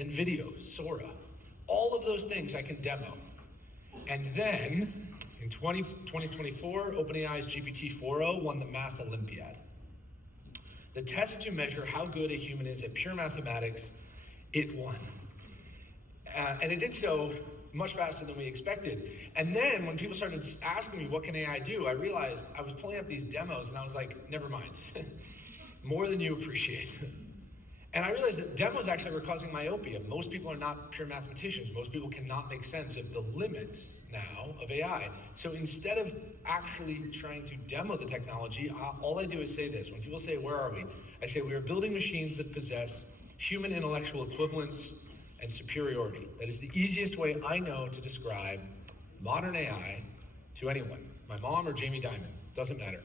then video, Sora. All of those things I can demo. And then, in 2024, OpenAI's GPT-4o won the Math Olympiad. The test to measure how good a human is at pure mathematics, it won. And it did so much faster than we expected. And then when people started asking me, what can AI do? I realized I was pulling up these demos and I was like, never mind. More than you appreciate. And I realized that demos actually were causing myopia. Most people are not pure mathematicians. Most people cannot make sense of the limits now of AI. So instead of actually trying to demo the technology, all I do is say this. When people say, where are we? I say, we are building machines that possess human intellectual equivalence and superiority. That is the easiest way I know to describe modern AI to anyone. My mom or Jamie Dimon, doesn't matter.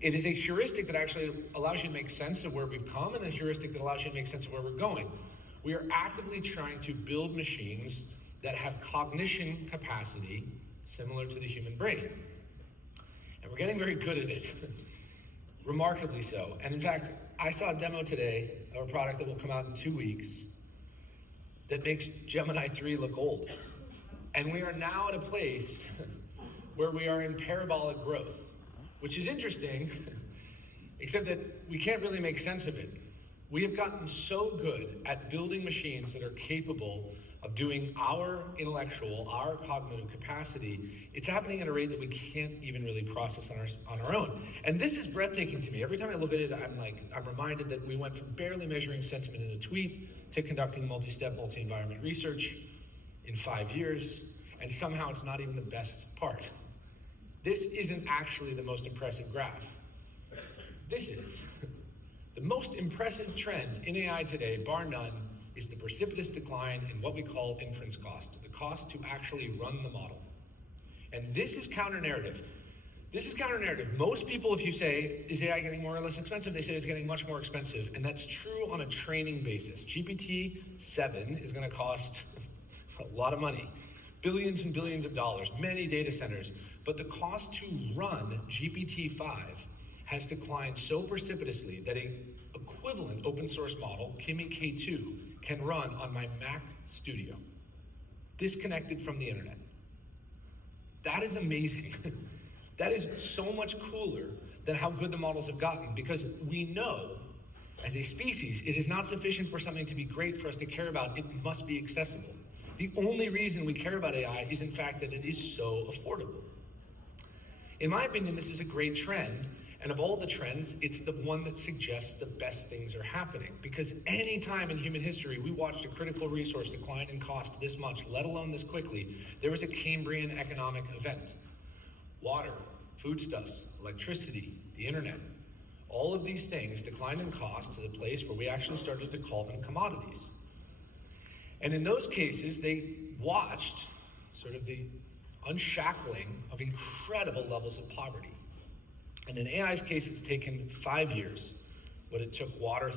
It is a heuristic that actually allows you to make sense of where we've come and a heuristic that allows you to make sense of where we're going. We are actively trying to build machines that have cognition capacity similar to the human brain. And we're getting very good at it, remarkably so. And in fact, I saw a demo today of a product that will come out in 2 weeks that makes Gemini 3 look old. And we are now at a place where we are in parabolic growth, which is interesting, except that we can't really make sense of it. We have gotten so good at building machines that are capable of doing our intellectual, our cognitive capacity. It's happening at a rate that we can't even really process on our own. And this is breathtaking to me. Every time I look at it, I'm reminded that we went from barely measuring sentiment in a tweet to conducting multi-step, multi-environment research in 5 years, and somehow it's not even the best part. This isn't actually the most impressive graph. This is. The most impressive trend in AI today, bar none, is the precipitous decline in what we call inference cost, the cost to actually run the model. And this is counter-narrative. This is counter-narrative. Most people, if you say, is AI getting more or less expensive? They say it's getting much more expensive. And that's true on a training basis. GPT-7 is going to cost a lot of money. Billions and billions of dollars, many data centers. But the cost to run GPT-5 has declined so precipitously that an equivalent open source model, Kimi K2, can run on my Mac Studio, disconnected from the internet. That is amazing. That is so much cooler than how good the models have gotten, because we know, as a species, it is not sufficient for something to be great for us to care about. It must be accessible. The only reason we care about AI is, in fact, that it is so affordable. In my opinion, this is a great trend, and of all the trends, it's the one that suggests the best things are happening. Because any time in human history we watched a critical resource decline in cost this much, let alone this quickly, there was a Cambrian economic event. Water, foodstuffs, electricity, the internet, all of these things declined in cost to the place where we actually started to call them commodities. And in those cases, they watched sort of the unshackling of incredible levels of poverty. And in AI's case, it's taken 5 years. What it took water,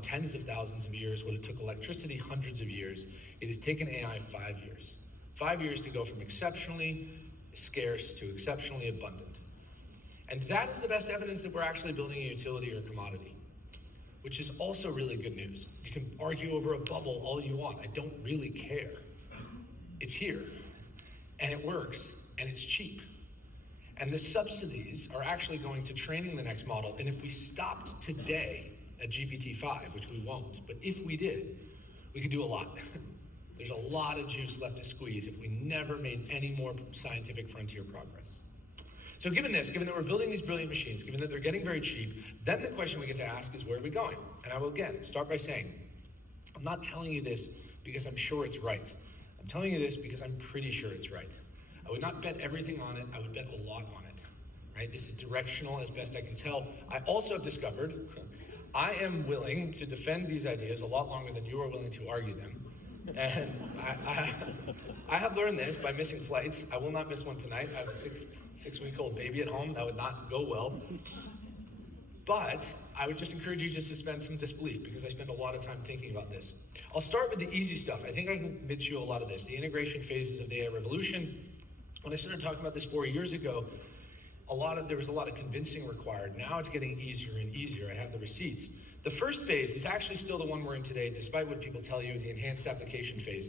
tens of thousands of years. What it took electricity, hundreds of years. It has taken AI 5 years. 5 years to go from exceptionally scarce to exceptionally abundant. And that is the best evidence that we're actually building a utility or a commodity, which is also really good news. You can argue over a bubble all you want. I don't really care. It's here, and it works, and it's cheap. And the subsidies are actually going to training the next model. And if we stopped today at GPT-5, which we won't, but if we did, we could do a lot. There's a lot of juice left to squeeze if we never made any more scientific frontier progress. So given that we're building these brilliant machines, given that they're getting very cheap, then the question we get to ask is, where are we going? And I will again start by saying, I'm not telling you this because I'm sure it's right. I'm telling you this because I'm pretty sure it's right. I would not bet everything on it, I would bet a lot on it, right? This is directional as best I can tell. I also have discovered I am willing to defend these ideas a lot longer than you are willing to argue them. And I have learned this by missing flights. I will not miss one tonight. I have a six-week-old baby at home. That would not go well. But I would just encourage you to suspend some disbelief, because I spend a lot of time thinking about this. I'll start with the easy stuff. I think I can convince you a lot of this. The integration phases of the AI revolution. When I started talking about this 4 years ago, there was a lot of convincing required. Now it's getting easier and easier. I have the receipts. The first phase is actually still the one we're in today, despite what people tell you, the enhanced application phase.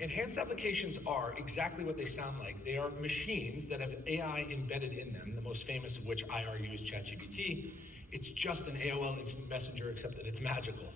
Enhanced applications are exactly what they sound like. They are machines that have AI embedded in them, the most famous of which I argue is ChatGPT. It's just an AOL instant messenger, except that it's magical.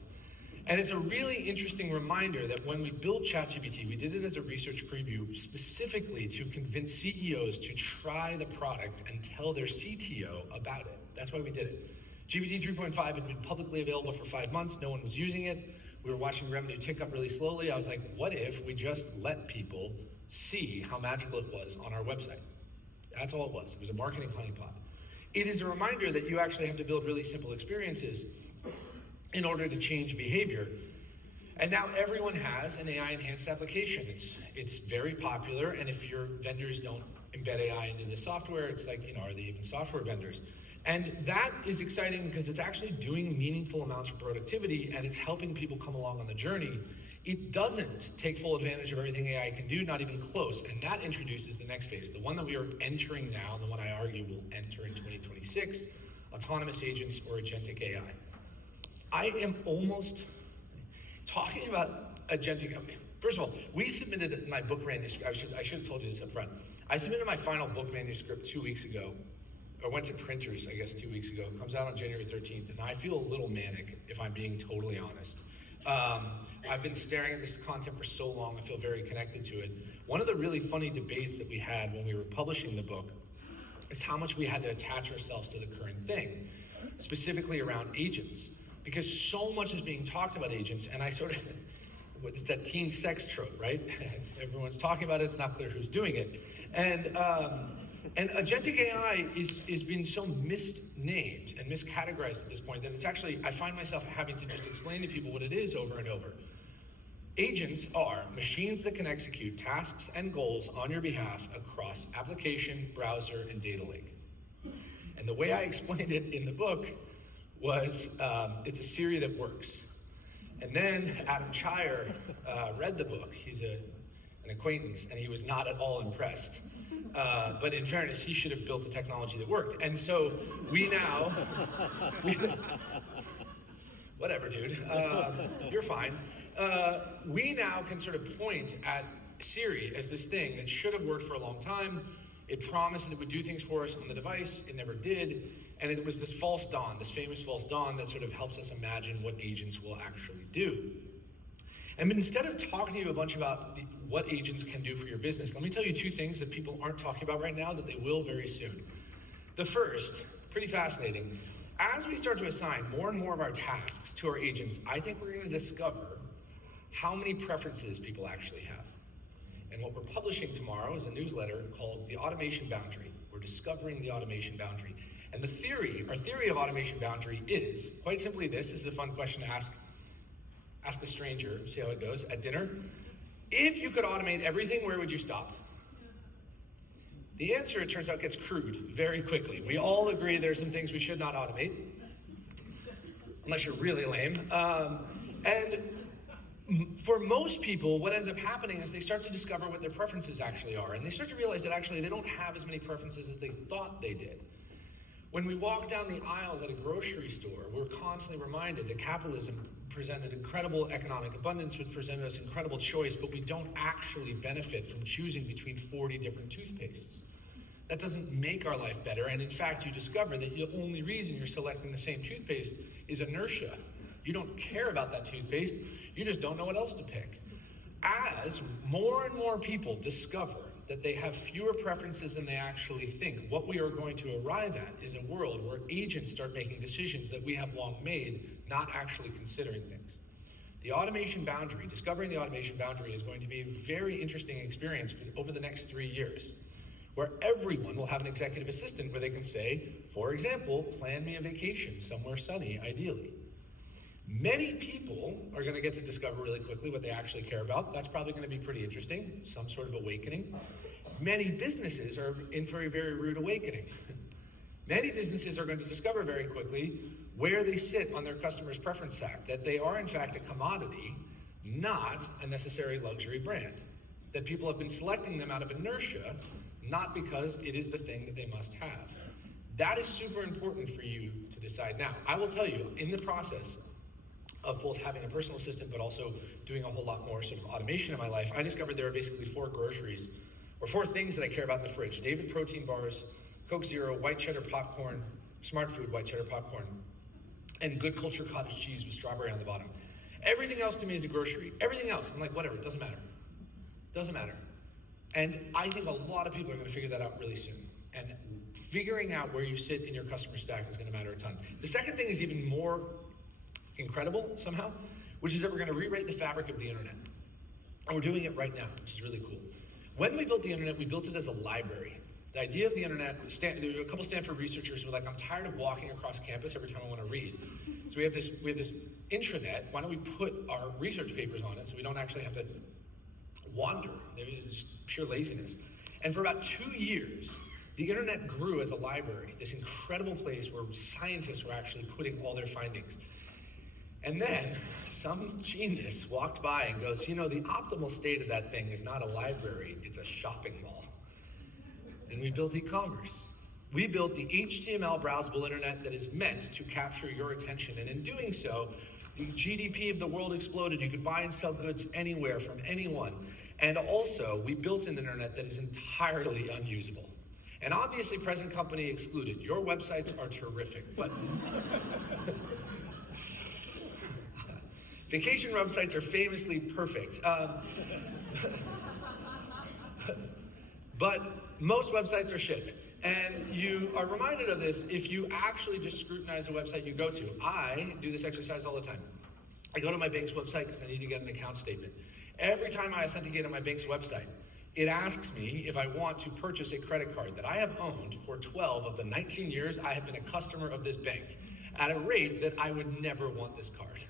And it's a really interesting reminder that when we built ChatGPT, we did it as a research preview specifically to convince CEOs to try the product and tell their CTO about it. That's why we did it. GPT 3.5 had been publicly available for 5 months. No one was using it. We were watching revenue tick up really slowly. I was like, what if we just let people see how magical it was on our website? That's all it was. It was a marketing honeypot. It is a reminder that you actually have to build really simple experiences in order to change behavior. And now everyone has an AI enhanced application. It's very popular, and if your vendors don't embed AI into the software, it's like, are they even software vendors? And that is exciting because it's actually doing meaningful amounts of productivity, and it's helping people come along on the journey. It doesn't take full advantage of everything AI can do, not even close, and that introduces the next phase, the one that we are entering now, and the one I argue will enter in 2026, autonomous agents or agentic AI. I am almost talking about agentic. First of all, we submitted my book manuscript. I should have told you this up front. I submitted my final book manuscript 2 weeks ago, or went to printers, I guess, 2 weeks ago. It comes out on January 13th, and I feel a little manic, if I'm being totally honest. I've been staring at this content for so long, I feel very connected to it. One of the really funny debates that we had when we were publishing the book is how much we had to attach ourselves to the current thing, specifically around agents. Because so much is being talked about agents, and I sort of, it's that teen sex trope, right? Everyone's talking about it, it's not clear who's doing it. And agentic AI is being so misnamed and miscategorized at this point that it's actually, I find myself having to just explain to people what it is over and over. Agents are machines that can execute tasks and goals on your behalf across application, browser, and data lake. And the way I explained it in the book was it's a Siri that works. And then Adam Chire read the book. He's an acquaintance, and he was not at all impressed. But in fairness, he should have built a technology that worked. And so we now, whatever, dude, you're fine. We now can sort of point at Siri as this thing that should have worked for a long time. It promised that it would do things for us on the device. It never did. And it was this false dawn, this famous false dawn that sort of helps us imagine what agents will actually do. And instead of talking to you a bunch about what agents can do for your business, let me tell you 2 things that people aren't talking about right now that they will very soon. The first, pretty fascinating, as we start to assign more and more of our tasks to our agents, I think we're going to discover how many preferences people actually have. And what we're publishing tomorrow is a newsletter called The Automation Boundary. We're discovering the automation boundary. And our theory of automation boundary is, quite simply this is a fun question to ask a stranger, see how it goes, at dinner. If you could automate everything, where would you stop? The answer, it turns out, gets crude very quickly. We all agree there's some things we should not automate, unless you're really lame. And for most people, what ends up happening is they start to discover what their preferences actually are, and they start to realize that actually they don't have as many preferences as they thought they did. When we walk down the aisles at a grocery store, we're constantly reminded that capitalism presented incredible economic abundance, which presented us incredible choice, but we don't actually benefit from choosing between 40 different toothpastes. That doesn't make our life better, and in fact, you discover that the only reason you're selecting the same toothpaste is inertia. You don't care about that toothpaste, you just don't know what else to pick. As more and more people discover that they have fewer preferences than they actually think, what we are going to arrive at is a world where agents start making decisions that we have long made, not actually considering things. The automation boundary, discovering the automation boundary, is going to be a very interesting experience over the next 3 years, where everyone will have an executive assistant where they can say, for example, plan me a vacation somewhere sunny, ideally. Many people are going to get to discover really quickly what they actually care about. That's probably going to be pretty interesting, some sort of awakening. Many businesses are in for a very rude awakening. Many businesses are going to discover very quickly where they sit on their customer's preference stack, that they are in fact a commodity, not a necessary luxury brand. That people have been selecting them out of inertia, not because it is the thing that they must have. That is super important for you to decide. Now, I will tell you, in the process, of both having a personal assistant but also doing a whole lot more sort of automation in my life, I discovered there are basically four things that I care about in the fridge: David protein bars, Coke Zero, white cheddar popcorn, Smart Food white cheddar popcorn, and Good Culture cottage cheese with strawberry on the bottom. Everything else to me is a grocery. Everything else, I'm like, whatever, it doesn't matter. Doesn't matter. And I think a lot of people are gonna figure that out really soon. And figuring out where you sit in your customer stack is gonna matter a ton. The second thing is even more incredible somehow, which is that we're gonna rewrite the fabric of the internet. And we're doing it right now, which is really cool. When we built the internet, we built it as a library. The idea of the internet, there were a couple Stanford researchers who were like, I'm tired of walking across campus every time I want to read. So we have this intranet. Why don't we put our research papers on it so we don't actually have to wander? It's just pure laziness. And for about 2 years, the internet grew as a library, this incredible place where scientists were actually putting all their findings. And then some genius walked by and goes, the optimal state of that thing is not a library, it's a shopping mall. And we built e-commerce. We built the HTML browsable internet that is meant to capture your attention. And in doing so, the GDP of the world exploded. You could buy and sell goods anywhere from anyone. And also, we built an internet that is entirely unusable. And obviously, present company excluded. Your websites are terrific, but vacation websites are famously perfect. But most websites are shit. And you are reminded of this if you actually just scrutinize a website you go to. I do this exercise all the time. I go to my bank's website because I need to get an account statement. Every time I authenticate on my bank's website, it asks me if I want to purchase a credit card that I have owned for 12 of the 19 years I have been a customer of this bank at a rate that I would never want this card.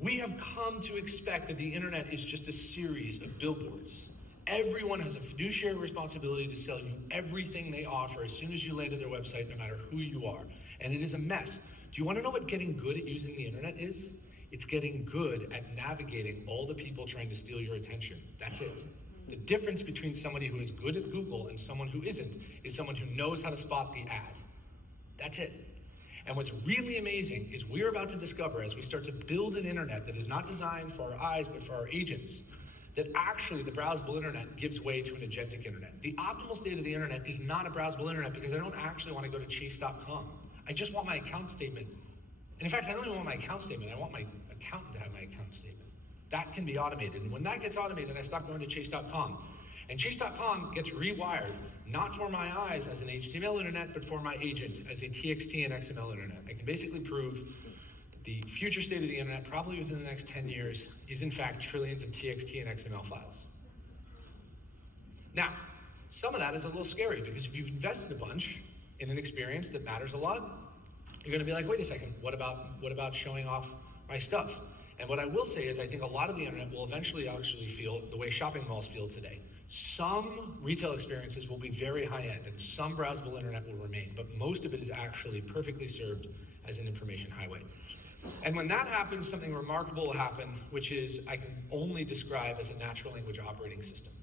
We have come to expect that the internet is just a series of billboards. Everyone has a fiduciary responsibility to sell you everything they offer as soon as you land on their website, no matter who you are. And it is a mess. Do you want to know what getting good at using the internet is? It's getting good at navigating all the people trying to steal your attention. That's it. The difference between somebody who is good at Google and someone who isn't is someone who knows how to spot the ad. That's it. And what's really amazing is we're about to discover, as we start to build an internet that is not designed for our eyes but for our agents, that actually the browsable internet gives way to an agentic internet. The optimal state of the internet is not a browsable internet because I don't actually want to go to chase.com. I just want my account statement. And in fact, I don't even want my account statement. I want my accountant to have my account statement. That can be automated. And when that gets automated, I stop going to chase.com. And chase.com gets rewired, not for my eyes as an HTML internet, but for my agent as a TXT and XML internet. I can basically prove the future state of the internet, probably within the next 10 years, is in fact trillions of TXT and XML files. Now, some of that is a little scary because if you've invested a bunch in an experience that matters a lot, you're gonna be like, wait a second, what about showing off my stuff? And what I will say is I think a lot of the internet will eventually actually feel the way shopping malls feel today. Some retail experiences will be very high-end and some browsable internet will remain, but most of it is actually perfectly served as an information highway. And when that happens, something remarkable will happen, which is I can only describe as a natural language operating system.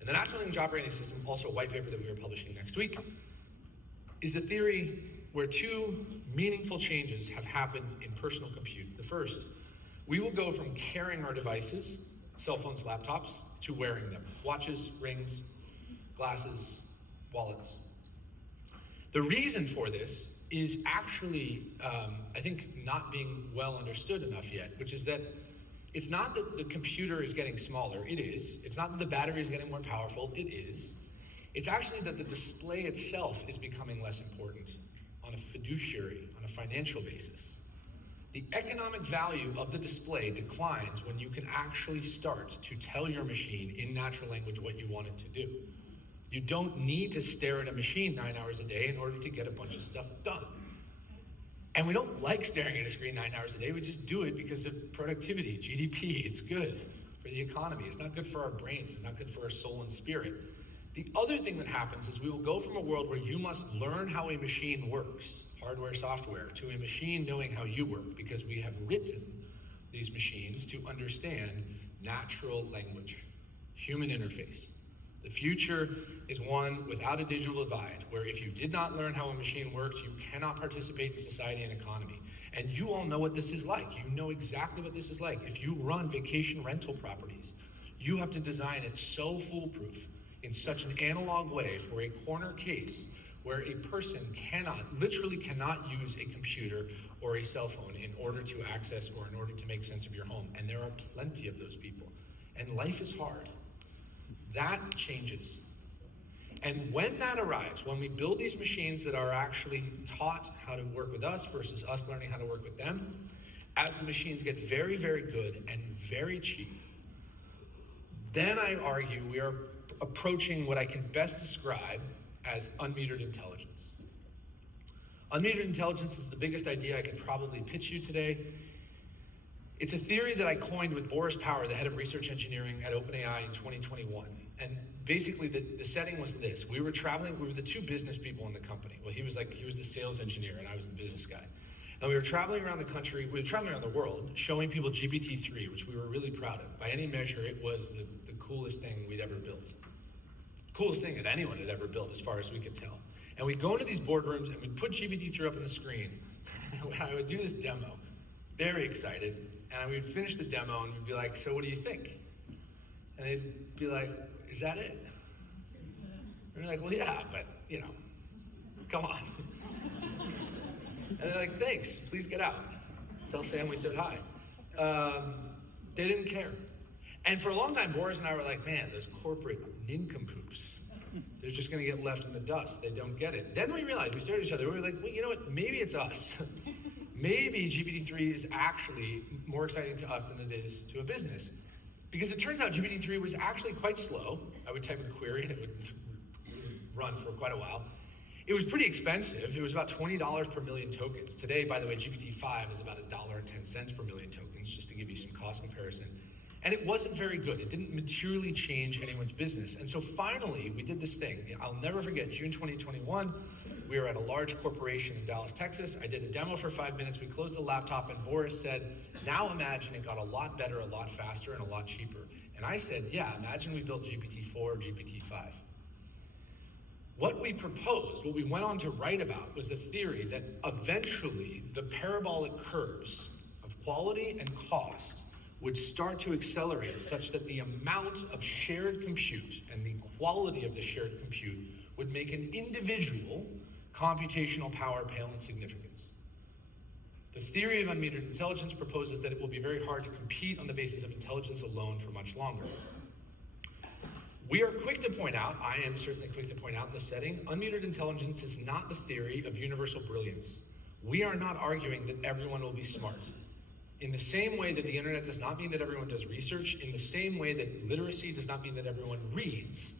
And the natural language operating system, also a white paper that we are publishing next week, is a theory where two meaningful changes have happened in personal compute. The first, we will go from carrying our devices, cell phones, laptops, to wearing them. Watches, rings, glasses, wallets. The reason for this is actually, I think, not being well understood enough yet, which is that it's not that the computer is getting smaller, it is. It's not that the battery is getting more powerful, it is. It's actually that the display itself is becoming less important on a fiduciary, on a financial basis. The economic value of the display declines when you can actually start to tell your machine in natural language what you want it to do. You don't need to stare at a machine 9 hours a day in order to get a bunch of stuff done. And we don't like staring at a screen 9 hours a day. We just do it because of productivity, GDP. It's good for the economy. It's not good for our brains. It's not good for our soul and spirit. The other thing that happens is we will go from a world where you must learn how a machine works, hardware, software, to a machine knowing how you work, because we have written these machines to understand natural language, human interface. The future is one without a digital divide, where if you did not learn how a machine works, you cannot participate in society and economy. And you all know what this is like. You know exactly what this is like. If you run vacation rental properties, you have to design it so foolproof in such an analog way for a corner case where a person literally cannot use a computer or a cell phone in order to access or in order to make sense of your home. And there are plenty of those people. And life is hard. That changes. And when that arrives, when we build these machines that are actually taught how to work with us versus us learning how to work with them, as the machines get very, very good and very cheap, then I argue we are approaching what I can best describe as unmetered intelligence. Unmetered intelligence is the biggest idea I could probably pitch you today. It's a theory that I coined with Boris Power, the head of research engineering at OpenAI in 2021. And basically the setting was this. We were the two business people in the company. Well, he was the sales engineer and I was the business guy. And we were traveling around the country, we were traveling around the world, showing people GPT-3, which we were really proud of. By any measure, it was the coolest thing we'd ever built. Coolest thing that anyone had ever built as far as we could tell. And we'd go into these boardrooms and we'd put GPT-3 up on the screen. I would do this demo, very excited. And we would finish the demo and we'd be like, so what do you think? And they'd be like, is that it? And we're like, well, yeah, but, come on. And they're like, thanks, please get out. Tell Sam we said hi. They didn't care. And for a long time, Boris and I were like, man, those corporate nincompoops, they're just going to get left in the dust. They don't get it. Then we realized, we stared at each other, we were like, well, you know what, maybe it's us. Maybe GPT-3 is actually more exciting to us than it is to a business. Because it turns out GPT-3 was actually quite slow. I would type a query and it would run for quite a while. It was pretty expensive. It was about $20 per million tokens. Today, by the way, GPT-5 is about $1.10 per million tokens, just to give you some cost comparison. And it wasn't very good. It didn't materially change anyone's business. And so finally, we did this thing. I'll never forget, June 2021, we were at a large corporation in Dallas, Texas. I did a demo for 5 minutes. We closed the laptop and Boris said, now imagine it got a lot better, a lot faster, and a lot cheaper. And I said, yeah, imagine we built GPT-4 or GPT-5. What we proposed, what we went on to write about, was a theory that eventually the parabolic curves of quality and cost would start to accelerate such that the amount of shared compute and the quality of the shared compute would make an individual computational power pale in significance. The theory of unmetered intelligence proposes that it will be very hard to compete on the basis of intelligence alone for much longer. We are quick to point out, I am certainly quick to point out in this setting, unmetered intelligence is not the theory of universal brilliance. We are not arguing that everyone will be smart. In the same way that the internet does not mean that everyone does research, in the same way that literacy does not mean that everyone reads,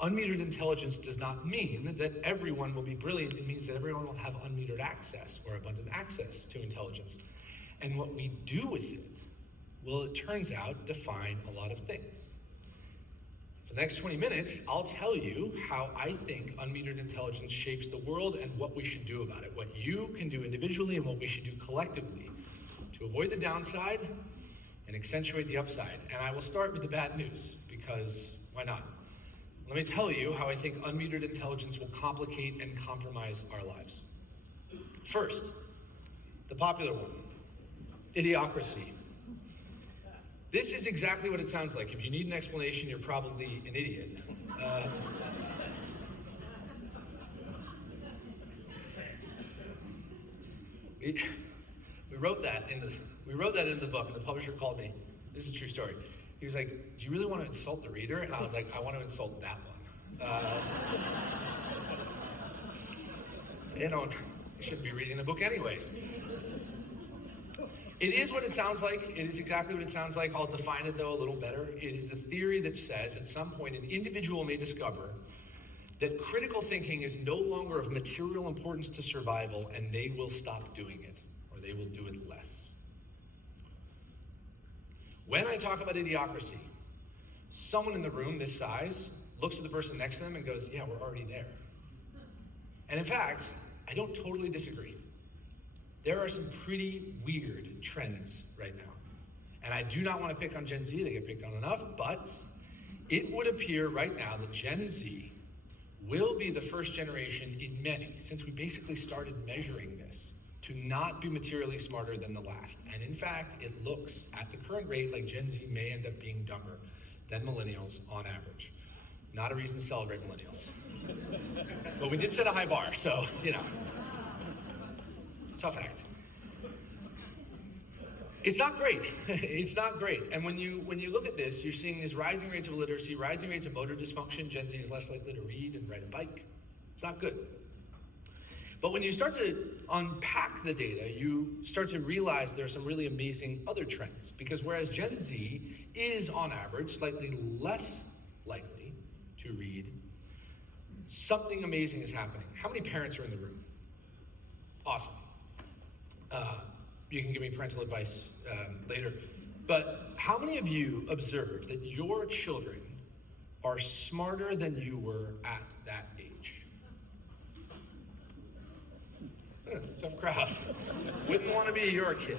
unmetered intelligence does not mean that everyone will be brilliant. It means that everyone will have unmetered access or abundant access to intelligence. And what we do with it will, it turns out, define a lot of things. For the next 20 minutes, I'll tell you how I think unmetered intelligence shapes the world and what we should do about it, what you can do individually and what we should do collectively to avoid the downside and accentuate the upside. And I will start with the bad news, because why not? Let me tell you how I think unmetered intelligence will complicate and compromise our lives. First, the popular one, idiocracy. This is exactly what it sounds like. If you need an explanation, you're probably an idiot. We wrote that in the book, and the publisher called me. This is a true story. He was like, do you really want to insult the reader? And I was like, I want to insult that one. You shouldn't be reading the book anyways. It is what it sounds like. It is exactly what it sounds like. I'll define it, though, a little better. It is the theory that says at some point an individual may discover that critical thinking is no longer of material importance to survival, and they will stop doing it, or they will do it less. When I talk about idiocracy, someone in the room this size looks at the person next to them and goes, yeah, we're already there. And in fact, I don't totally disagree. There are some pretty weird trends right now. And I do not want to pick on Gen Z, they get picked on enough, but it would appear right now that Gen Z will be the first generation in many, since we basically started measuring this, to not be materially smarter than the last. And in fact, it looks at the current rate like Gen Z may end up being dumber than millennials on average. Not a reason to celebrate millennials. But we did set a high bar, so, tough act. It's not great. It's not great. And when you look at this, you're seeing these rising rates of illiteracy, rising rates of motor dysfunction. Gen Z is less likely to read and ride a bike. It's not good. But when you start to unpack the data, you start to realize there are some really amazing other trends. Because whereas Gen Z is, on average, slightly less likely to read, something amazing is happening. How many parents are in the room? Awesome. You can give me parental advice later. But how many of you observe that your children are smarter than you were at that age? Tough crowd. Wouldn't want to be your kid.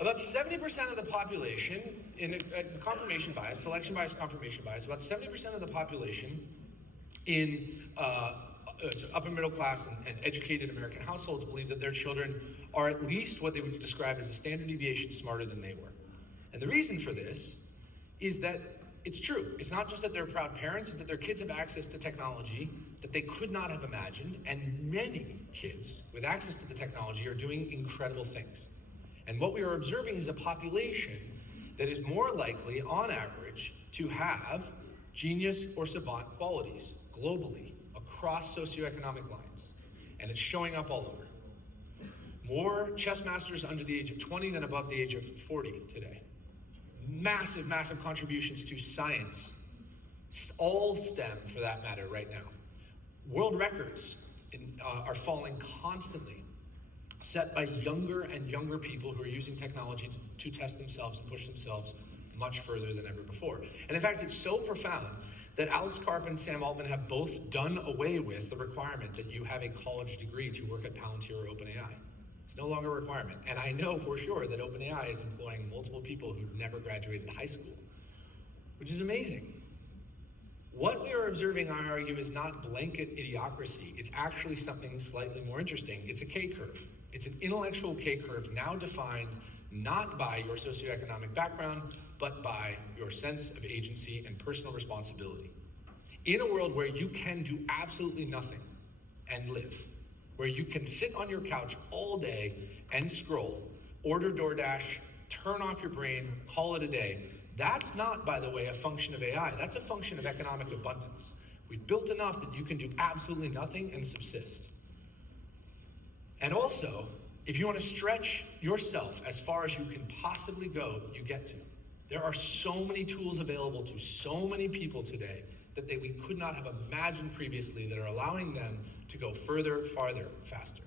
About 70% of the population, in a confirmation bias, selection bias, confirmation bias, about 70% of the population in upper middle class and educated American households believe that their children are at least what they would describe as a standard deviation smarter than they were. And the reason for this is that it's true. It's not just that they're proud parents, it's that their kids have access to technology that they could not have imagined, and many kids with access to the technology are doing incredible things. And what we are observing is a population that is more likely, on average, to have genius or savant qualities globally across socioeconomic lines. And it's showing up all over. More chess masters under the age of 20 than above the age of 40 today. Massive, massive contributions to science, all STEM for that matter right now. World records are falling constantly, set by younger and younger people who are using technology to test themselves and push themselves much further than ever before. And in fact, it's so profound that Alex Karp and Sam Altman have both done away with the requirement that you have a college degree to work at Palantir or OpenAI. It's no longer a requirement. And I know for sure that OpenAI is employing multiple people who've never graduated high school, which is amazing. What we are observing, I argue, is not blanket idiocracy. It's actually something slightly more interesting. It's a K-curve. It's an intellectual K-curve now defined not by your socioeconomic background, but by your sense of agency and personal responsibility. In a world where you can do absolutely nothing and live, where you can sit on your couch all day and scroll, order DoorDash, turn off your brain, call it a day, that's not, by the way, a function of AI. That's a function of economic abundance. We've built enough that you can do absolutely nothing and subsist. And also, if you want to stretch yourself as far as you can possibly go, you get to. There are so many tools available to so many people today that we could not have imagined previously that are allowing them to go further, farther, faster.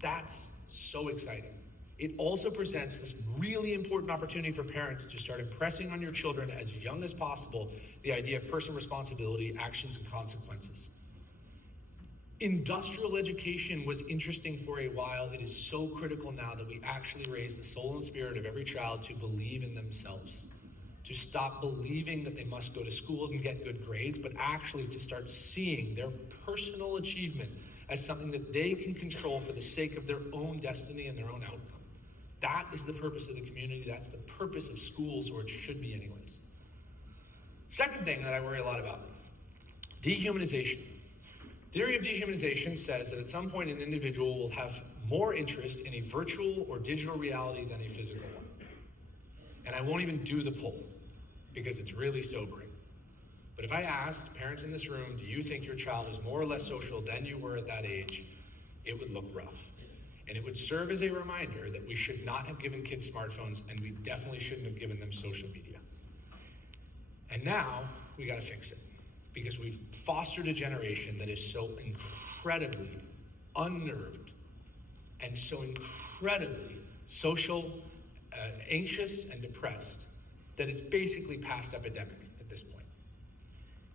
That's so exciting. It also presents this really important opportunity for parents to start impressing on your children as young as possible the idea of personal responsibility, actions, and consequences. Industrial education was interesting for a while. It is so critical now that we actually raise the soul and spirit of every child to believe in themselves, to stop believing that they must go to school and get good grades, but actually to start seeing their personal achievement as something that they can control for the sake of their own destiny and their own outcome. That is the purpose of the community. That's the purpose of schools, or it should be anyways. Second thing that I worry a lot about, dehumanization. Theory of dehumanization says that at some point an individual will have more interest in a virtual or digital reality than a physical one. And I won't even do the poll because it's really sobering. But if I asked parents in this room, do you think your child is more or less social than you were at that age, it would look rough. And it would serve as a reminder that we should not have given kids smartphones, and we definitely shouldn't have given them social media. And now we got to fix it, because we've fostered a generation that is so incredibly unnerved and so incredibly social, anxious and depressed that it's basically past epidemic at this point.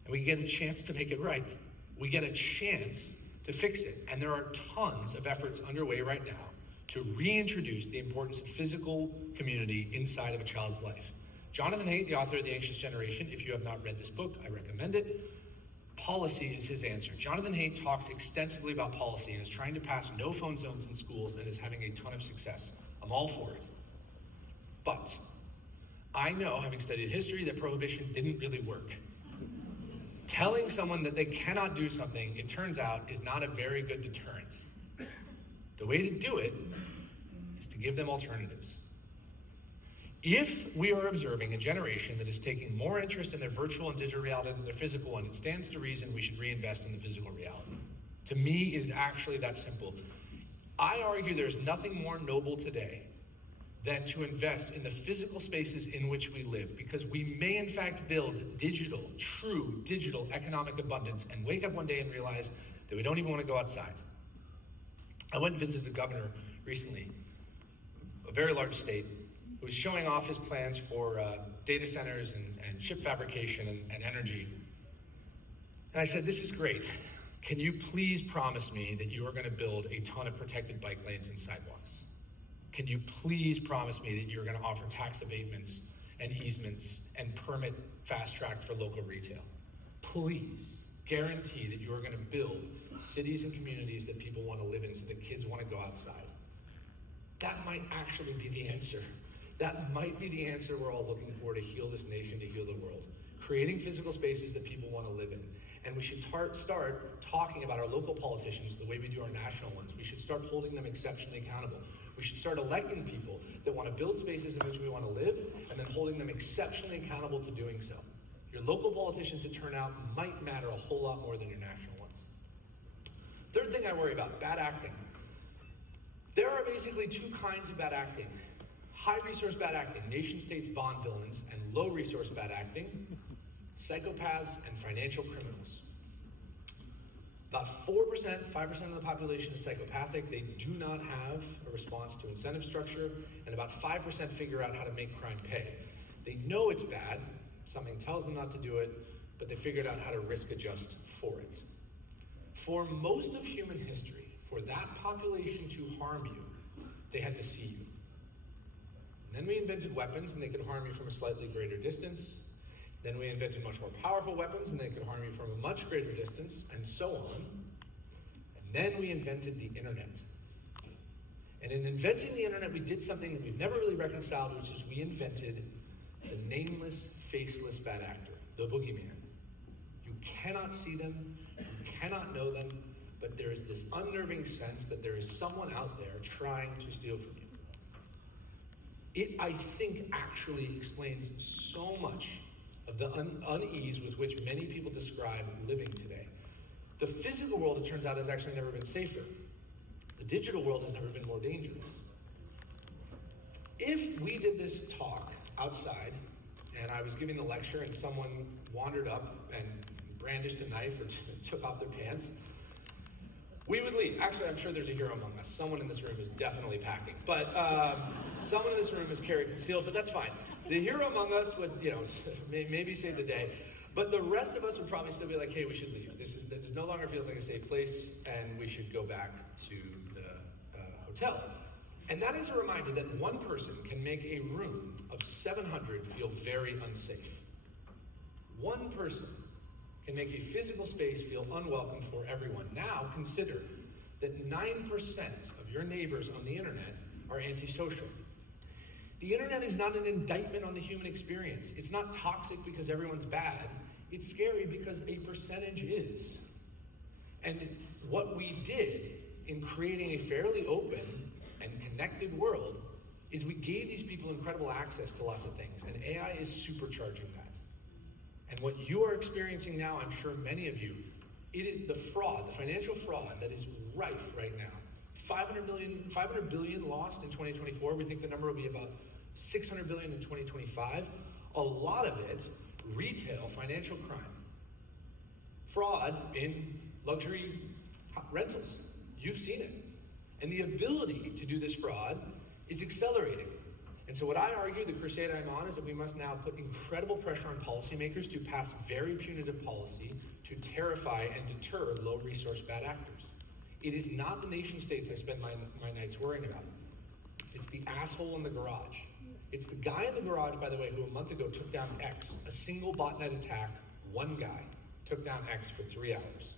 And we get a chance to make it right. We get a chance to fix it. And there are tons of efforts underway right now to reintroduce the importance of physical community inside of a child's life. Jonathan Haidt, the author of The Anxious Generation, if you have not read this book, I recommend it, Policy is his answer. Jonathan Haidt talks extensively about policy and is trying to pass no phone zones in schools and is having a ton of success. I'm all for it. But I know, having studied history, that prohibition didn't really work. Telling someone that they cannot do something, it turns out, is not a very good deterrent. The way to do it is to give them alternatives. If we are observing a generation that is taking more interest in their virtual and digital reality than their physical one, it stands to reason we should reinvest in the physical reality. To me, it is actually that simple. I argue there's nothing more noble today than to invest in the physical spaces in which we live, because we may in fact build true digital economic abundance and wake up one day and realize that we don't even want to go outside. I went and visited the governor recently, a very large state, who was showing off his plans for data centers and chip fabrication and energy. And I said, this is great. Can you please promise me that you are going to build a ton of protected bike lanes and sidewalks? Can you please promise me that you're going to offer tax abatements and easements and permit fast track for local retail? Please guarantee that you are going to build cities and communities that people want to live in so that kids want to go outside. That might actually be the answer. That might be the answer we're all looking for to heal this nation, to heal the world. Creating physical spaces that people want to live in. And we should start talking about our local politicians the way we do our national ones. We should start holding them exceptionally accountable. We should start electing people that want to build spaces in which we want to live, and then holding them exceptionally accountable to doing so. Your local politicians that turn out might matter a whole lot more than your national ones. Third thing I worry about, bad acting. There are basically two kinds of bad acting. High resource bad acting, nation states bond villains, and low resource bad acting, psychopaths and financial criminals. About 4%, 5% of the population is psychopathic. They do not have a response to incentive structure, and about 5% figure out how to make crime pay. They know it's bad, something tells them not to do it, but they figured out how to risk adjust for it. For most of human history, for that population to harm you, they had to see you. And then we invented weapons, and they could harm you from a slightly greater distance. Then we invented much more powerful weapons, and they could harm you from a much greater distance, and so on. And then we invented the internet. And in inventing the internet, we did something that we've never really reconciled, which is we invented the nameless, faceless bad actor, the boogeyman. You cannot see them, you cannot know them, but there is this unnerving sense that there is someone out there trying to steal from you. It, I think, actually explains so much of the unease with which many people describe living today. The physical world, it turns out, has actually never been safer. The digital world has never been more dangerous. If we did this talk outside, and I was giving the lecture, and someone wandered up and brandished a knife or took off their pants, we would leave. Actually, I'm sure there's a hero among us. Someone in this room is definitely packing. But someone in this room is carrying concealed, but that's fine. The hero among us would, maybe save the day. But the rest of us would probably still be like, hey, we should leave. This no longer feels like a safe place, and we should go back to the hotel. And that is a reminder that one person can make a room of 700 feel very unsafe. One person can make a physical space feel unwelcome for everyone. Now consider that 9% of your neighbors on the internet are antisocial. The internet is not an indictment on the human experience. It's not toxic because everyone's bad. It's scary because a percentage is. And what we did in creating a fairly open and connected world is we gave these people incredible access to lots of things, and AI is supercharging that. And what you are experiencing now, I'm sure many of you, it is the fraud, the financial fraud that is rife right now. 500 billion lost in 2024. We think the number will be about 600 billion in 2025. A lot of it, retail financial crime. Fraud in luxury rentals. You've seen it. And the ability to do this fraud is accelerating. And so what I argue, the crusade I'm on, is that we must now put incredible pressure on policymakers to pass very punitive policy to terrify and deter low-resource bad actors. It is not the nation states I spend my nights worrying about. It's the asshole in the garage. It's the guy in the garage, by the way, who a month ago took down X, a single botnet attack, one guy. took down X for 3 hours.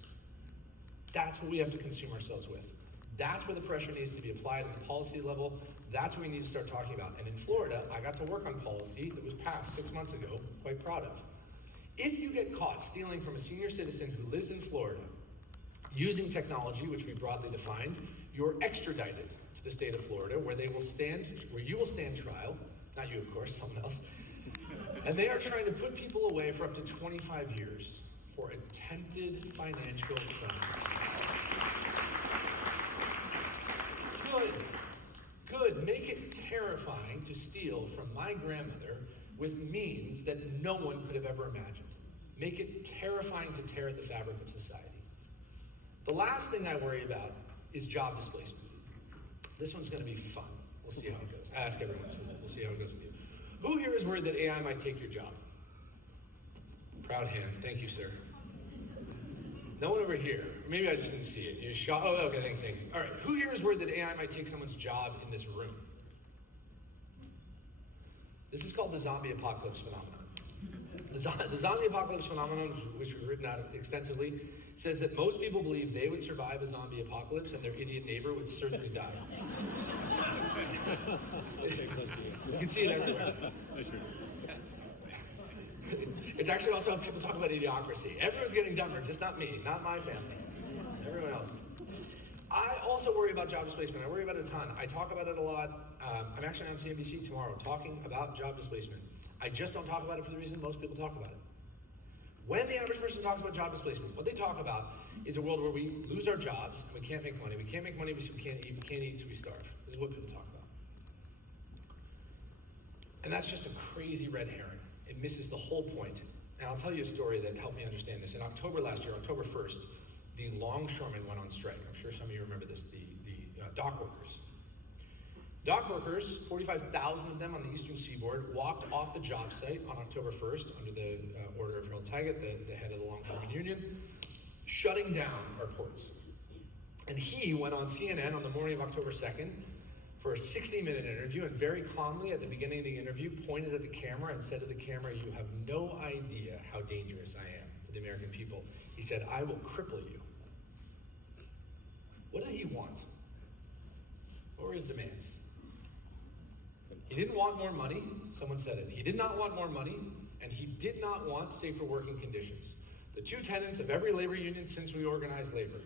That's what we have to consume ourselves with. That's where the pressure needs to be applied at the policy level. That's what we need to start talking about. And in Florida, I got to work on policy that was passed 6 months ago, quite proud of. If you get caught stealing from a senior citizen who lives in Florida, using technology, which we broadly defined, you're extradited to the state of Florida, where you will stand trial, not you, of course, someone else. And they are trying to put people away for up to 25 years for attempted financial crime. Good. Make it terrifying to steal from my grandmother with means that no one could have ever imagined. Make it terrifying to tear at the fabric of society. The last thing I worry about is job displacement. This one's going to be fun. We'll see how it goes. I ask everyone, so we'll see how it goes with you. Who here is worried that AI might take your job? Proud hand. Thank you, sir. No one over here. Maybe I just didn't see it. You shot. Oh, okay. Thank you. All right. Who here is worried that AI might take someone's job in this room? This is called the zombie apocalypse phenomenon. The zombie apocalypse phenomenon, which we've written out extensively, says that most people believe they would survive a zombie apocalypse and their idiot neighbor would certainly die. You can see it everywhere. It's actually also how people talk about idiocracy. Everyone's getting dumber, just not me, not my family. Everyone else. I also worry about job displacement. I worry about it a ton. I talk about it a lot. I'm actually on CNBC tomorrow talking about job displacement. I just don't talk about it for the reason most people talk about it. When the average person talks about job displacement, what they talk about is a world where we lose our jobs and we can't make money. We can't make money, so we can't eat. We can't eat, so we starve. This is what people talk about. And that's just a crazy red herring. It misses the whole point. And I'll tell you a story that helped me understand this. In October last year, October 1st, the longshoremen went on strike. I'm sure some of you remember this, the dock workers. Dock workers, 45,000 of them on the eastern seaboard, walked off the job site on October 1st under the order of Earl Taggett, the head of the Longshoremen Union, shutting down our ports. And he went on CNN on the morning of October 2nd for a 60-minute interview, and very calmly at the beginning of the interview pointed at the camera and said to the camera, "You have no idea how dangerous I am to the American people." He said, "I will cripple you." What did he want? What were his demands? He didn't want more money. Someone said it. He did not want more money, and he did not want safer working conditions. The two tenets of every labor union since we organized labor.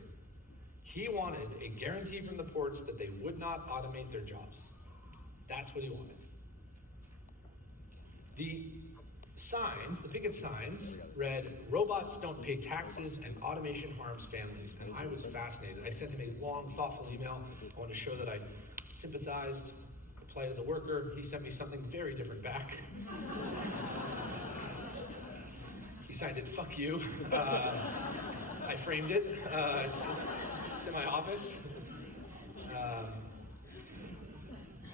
He wanted a guarantee from the ports that they would not automate their jobs. That's what he wanted. The signs, the picket signs, read, "Robots don't pay taxes and automation harms families." And I was fascinated. I sent him a long, thoughtful email. I wanted to show that I sympathized the plight of the worker. He sent me something very different back. He signed it, "Fuck you." I framed it. It's in my office.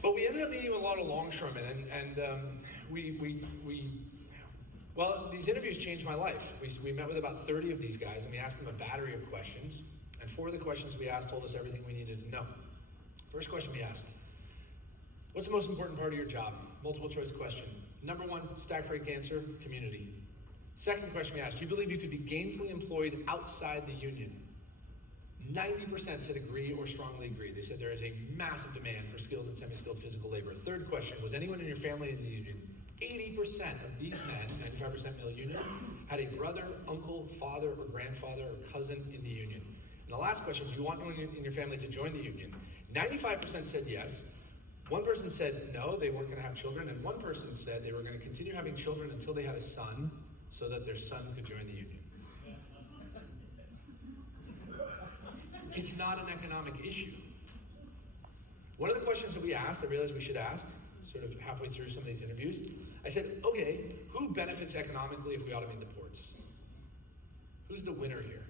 But we ended up meeting with a lot of longshoremen, and well, these interviews changed my life. We met with about 30 of these guys, and we asked them a battery of questions. And 4 of the questions we asked told us everything we needed to know. First question we asked, what's the most important part of your job? Multiple choice question. Number 1, stacked rank answer, community. Second question we asked, do you believe you could be gainfully employed outside the union? 90% said agree or strongly agree. They said there is a massive demand for skilled and semi-skilled physical labor. Third question, was anyone in your family in the union? 80% of these men, 95% male union, had a brother, uncle, father, or grandfather, or cousin in the union. And the last question, do you want anyone in your family to join the union? 95% said yes. One person said no, they weren't going to have children, and one person said they were going to continue having children until they had a son, so that their son could join the union. It's not an economic issue. One of the questions that we asked, I realized we should ask, sort of halfway through some of these interviews, I said, okay, who benefits economically if we automate the ports? Who's the winner here?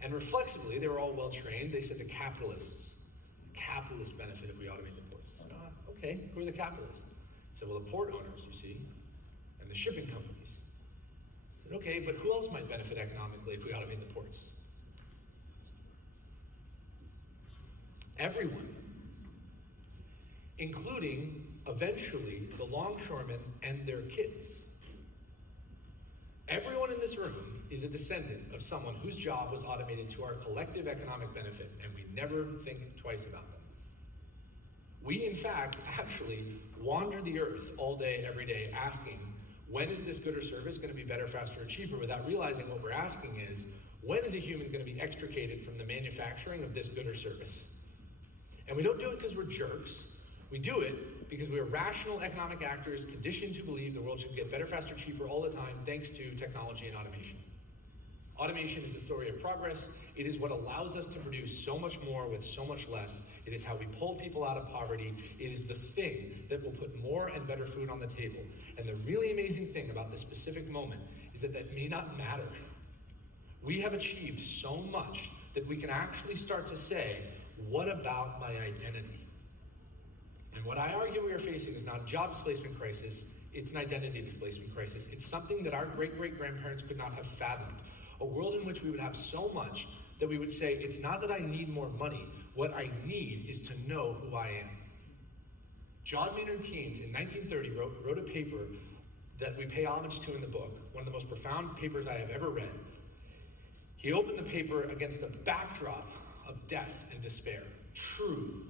And reflexively, they were all well-trained, they said the capitalists. Capitalists benefit if we automate the ports. I said, okay, who are the capitalists? I said, well, the port owners, you see, and the shipping companies. I said, okay, but who else might benefit economically if we automate the ports? Everyone, including, eventually, the longshoremen and their kids. Everyone in this room is a descendant of someone whose job was automated to our collective economic benefit, and we never think twice about them. We, in fact, actually wander the earth all day, every day, asking, when is this good or service going to be better, faster, or cheaper, without realizing what we're asking is, when is a human going to be extricated from the manufacturing of this good or service? And we don't do it because we're jerks. We do it because we are rational economic actors conditioned to believe the world should get better, faster, cheaper all the time thanks to technology and automation. Automation is a story of progress. It is what allows us to produce so much more with so much less. It is how we pull people out of poverty. It is the thing that will put more and better food on the table. And the really amazing thing about this specific moment is that that may not matter. We have achieved so much that we can actually start to say, what about my identity? And what I argue we are facing is not a job displacement crisis, it's an identity displacement crisis. It's something that our great-great-grandparents could not have fathomed. A world in which we would have so much that we would say, it's not that I need more money, what I need is to know who I am. John Maynard Keynes in 1930 wrote a paper that we pay homage to in the book, one of the most profound papers I have ever read. He opened the paper against a backdrop of death and despair. True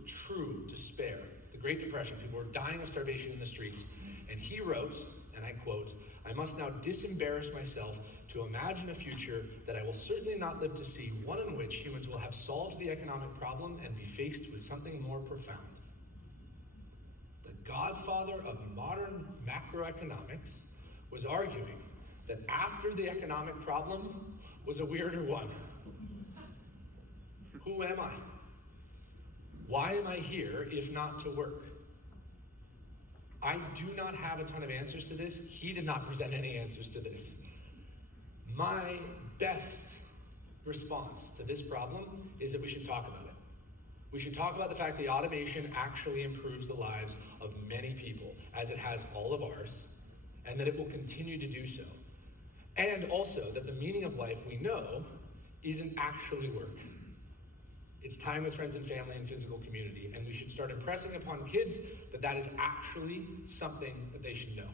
despair. The Great Depression, people were dying of starvation in the streets. And he wrote, and I quote, "I must now disembarrass myself to imagine a future that I will certainly not live to see, one in which humans will have solved the economic problem and be faced with something more profound." The godfather of modern macroeconomics was arguing that after the economic problem was a weirder one. Who am I? Why am I here if not to work? I do not have a ton of answers to this. He did not present any answers to this. My best response to this problem is that we should talk about it. We should talk about the fact that automation actually improves the lives of many people, as it has all of ours, and that it will continue to do so. And also that the meaning of life we know isn't actually work. It's time with friends and family and physical community, and we should start impressing upon kids that that is actually something that they should know.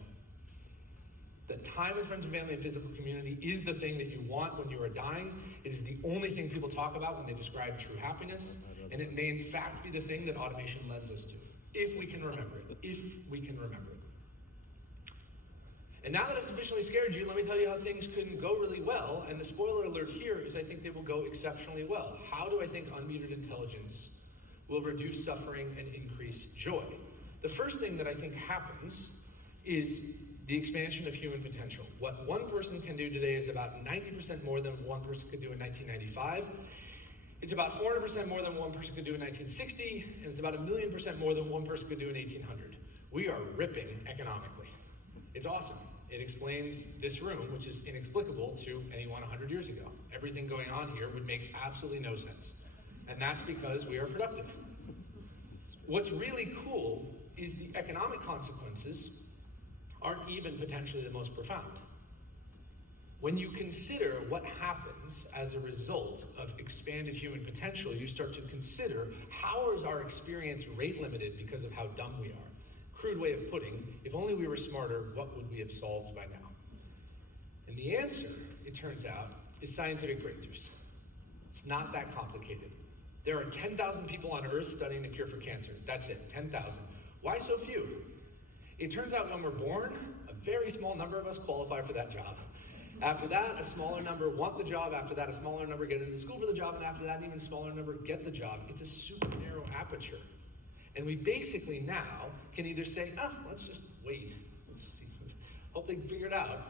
That time with friends and family and physical community is the thing that you want when you are dying. It is the only thing people talk about when they describe true happiness, and it may in fact be the thing that automation lends us to, if we can remember it, And now that I've sufficiently scared you, let me tell you how things can go really well. And the spoiler alert here is I think they will go exceptionally well. How do I think unmuted intelligence will reduce suffering and increase joy? The first thing that I think happens is the expansion of human potential. What one person can do today is about 90% more than one person could do in 1995. It's about 400% more than one person could do in 1960, and it's about 1,000,000% more than one person could do in 1800. We are ripping economically. It's awesome. It explains this room, which is inexplicable to anyone 100 years ago. Everything going on here would make absolutely no sense. And that's because we are productive. What's really cool is the economic consequences aren't even potentially the most profound. When you consider what happens as a result of expanded human potential, you start to consider how is our experience rate limited because of how dumb we are. Crude way of putting, if only we were smarter, what would we have solved by now? And the answer, it turns out, is scientific breakthroughs. It's not that complicated. There are 10,000 people on Earth studying the cure for cancer. That's it, 10,000. Why so few? It turns out when we're born, a very small number of us qualify for that job. After that, a smaller number want the job. After that, a smaller number get into school for the job. And after that, an even smaller number get the job. It's a super narrow aperture. And we basically now can either say, let's just wait. Let's see. Hope they figure it out.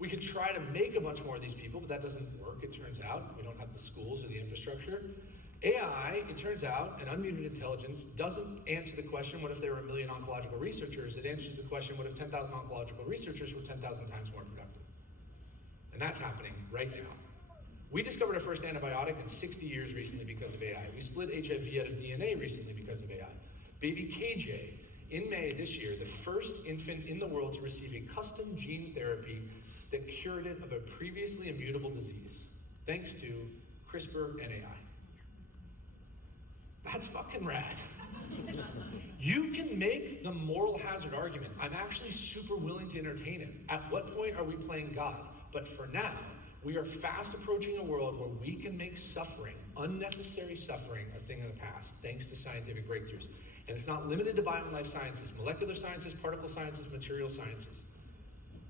We could try to make a bunch more of these people, but that doesn't work, it turns out. We don't have the schools or the infrastructure. AI, it turns out, and unmuted intelligence doesn't answer the question, what if there were 1 million oncological researchers? It answers the question, what if 10,000 oncological researchers were 10,000 times more productive? And that's happening right now. We discovered our first antibiotic in 60 years recently because of AI. We split HIV out of DNA recently because of AI. Baby KJ, in May this year, the first infant in the world to receive a custom gene therapy that cured it of a previously immutable disease, thanks to CRISPR and AI. That's fucking rad. You can make the moral hazard argument. I'm actually super willing to entertain it. At what point are we playing God? But for now, we are fast approaching a world where we can make suffering, unnecessary suffering, a thing of the past, thanks to scientific breakthroughs. And it's not limited to bio and life sciences, molecular sciences, particle sciences, material sciences.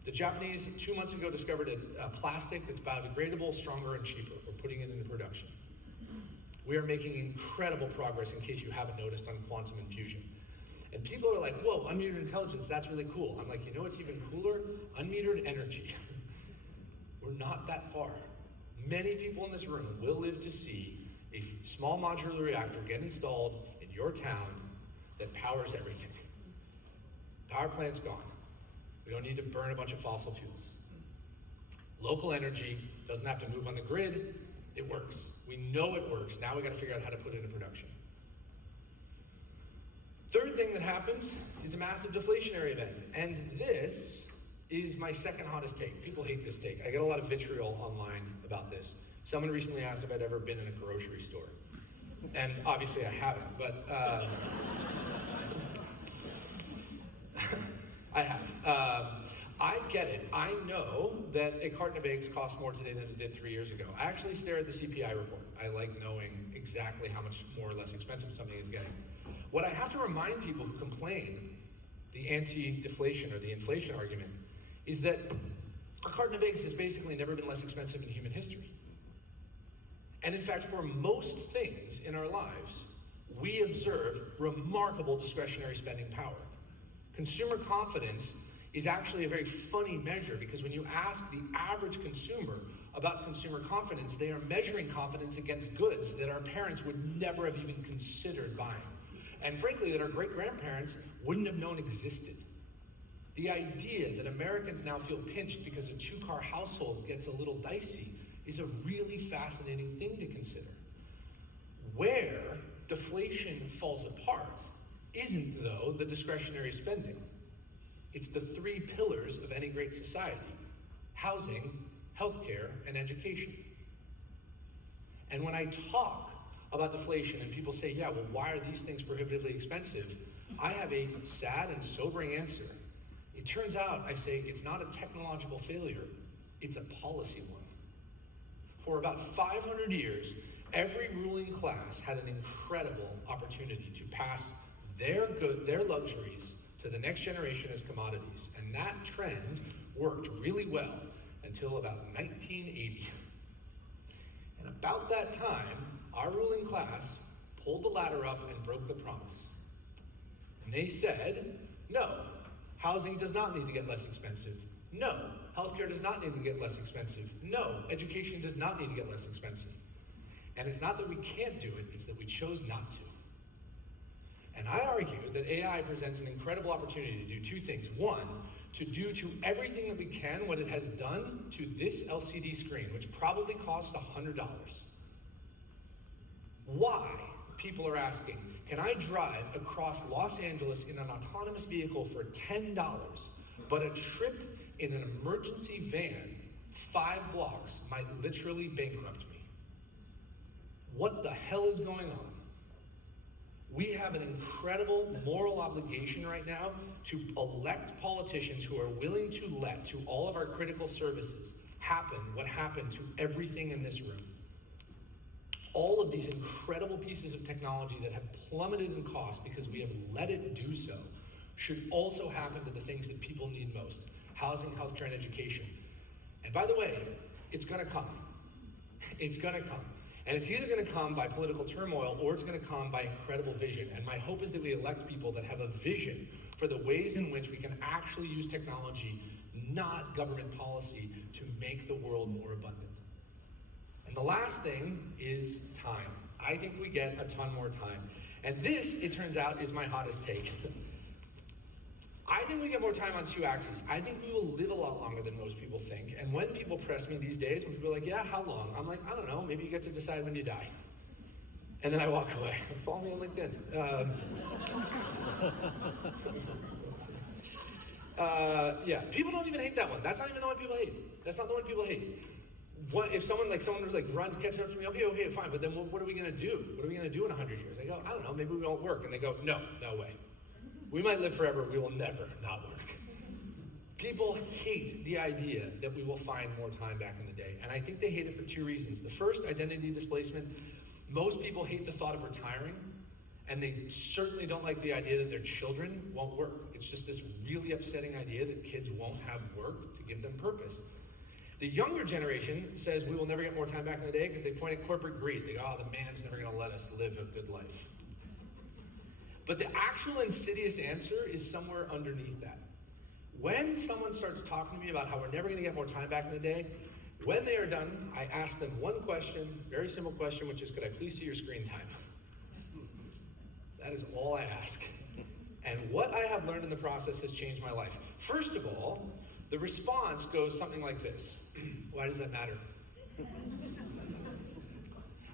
The Japanese 2 months ago discovered a plastic that's biodegradable, stronger, and cheaper. We're putting it into production. We are making incredible progress, in case you haven't noticed, on quantum infusion. And people are like, whoa, unmetered intelligence, that's really cool. I'm like, you know what's even cooler? Unmetered energy. We're not that far. Many people in this room will live to see a small modular reactor get installed in your town that powers everything. Power plant's gone. We don't need to burn a bunch of fossil fuels. Local energy doesn't have to move on the grid. It works. We know it works. Now we got to figure out how to put it into production. Third thing that happens is a massive deflationary event. And this is my second hottest take. People hate this take. I get a lot of vitriol online about this. Someone recently asked if I'd ever been in a grocery store. And obviously I haven't, but I have. I get it. I know that a carton of eggs costs more today than it did 3 years ago. I actually stare at the CPI report. I like knowing exactly how much more or less expensive something is getting. What I have to remind people who complain, the anti-deflation or the inflation argument, is that a carton of eggs has basically never been less expensive in human history. And in fact, for most things in our lives, we observe remarkable discretionary spending power. Consumer confidence is actually a very funny measure, because when you ask the average consumer about consumer confidence, they are measuring confidence against goods that our parents would never have even considered buying. And frankly, that our great-grandparents wouldn't have known existed. The idea that Americans now feel pinched because a two-car household gets a little dicey is a really fascinating thing to consider. Where deflation falls apart isn't, though, the discretionary spending. It's the three pillars of any great society: housing, healthcare, and education. And when I talk about deflation and people say, yeah, well, why are these things prohibitively expensive? I have a sad and sobering answer. It turns out, I say, it's not a technological failure, it's a policy one. For about 500 years, every ruling class had an incredible opportunity to pass their luxuries to the next generation as commodities. And that trend worked really well until about 1980. And about that time, our ruling class pulled the ladder up and broke the promise. And they said, no, housing does not need to get less expensive. No, healthcare does not need to get less expensive. No, education does not need to get less expensive. And it's not that we can't do it, it's that we chose not to. And I argue that AI presents an incredible opportunity to do two things. One, to do to everything that we can what it has done to this LCD screen, which probably cost $100. Why, people are asking, can I drive across Los Angeles in an autonomous vehicle for $10, but a trip in an emergency van 5 blocks might literally bankrupt me? What the hell is going on? We have an incredible moral obligation right now to elect politicians who are willing to let to all of our critical services happen what happened to everything in this room. All of these incredible pieces of technology that have plummeted in cost because we have let it do so should also happen to the things that people need most: housing, healthcare, and education. And by the way, it's gonna come. It's gonna come. And it's either going to come by political turmoil or it's going to come by incredible vision. And my hope is that we elect people that have a vision for the ways in which we can actually use technology, not government policy, to make the world more abundant. And the last thing is time. I think we get a ton more time. And this, it turns out, is my hottest take. I think we get more time on two axes. I think we will live a lot longer than most people think. And when people press me these days, when people are like, yeah, how long? I'm like, I don't know, maybe you get to decide when you die. And then I walk away. Follow me on LinkedIn. Yeah, people don't even hate that one. That's not even the one people hate. That's not the one people hate. If someone was like, runs, catching up to me, okay, fine, but then what are we gonna do? What are we gonna do in 100 years? I go, I don't know, maybe we won't work. And they go, no way. We might live forever, we will never not work. People hate the idea that we will find more time back in the day. And I think they hate it for two reasons. The first, identity displacement. Most people hate the thought of retiring. And they certainly don't like the idea that their children won't work. It's just this really upsetting idea that kids won't have work to give them purpose. The younger generation says we will never get more time back in the day because they point at corporate greed. They go, oh, the man's never going to let us live a good life. But the actual insidious answer is somewhere underneath that. When someone starts talking to me about how we're never going to get more time back in the day, when they are done, I ask them one question, very simple question, which is, could I please see your screen time? That is all I ask. And what I have learned in the process has changed my life. First of all, the response goes something like this. Why does that matter?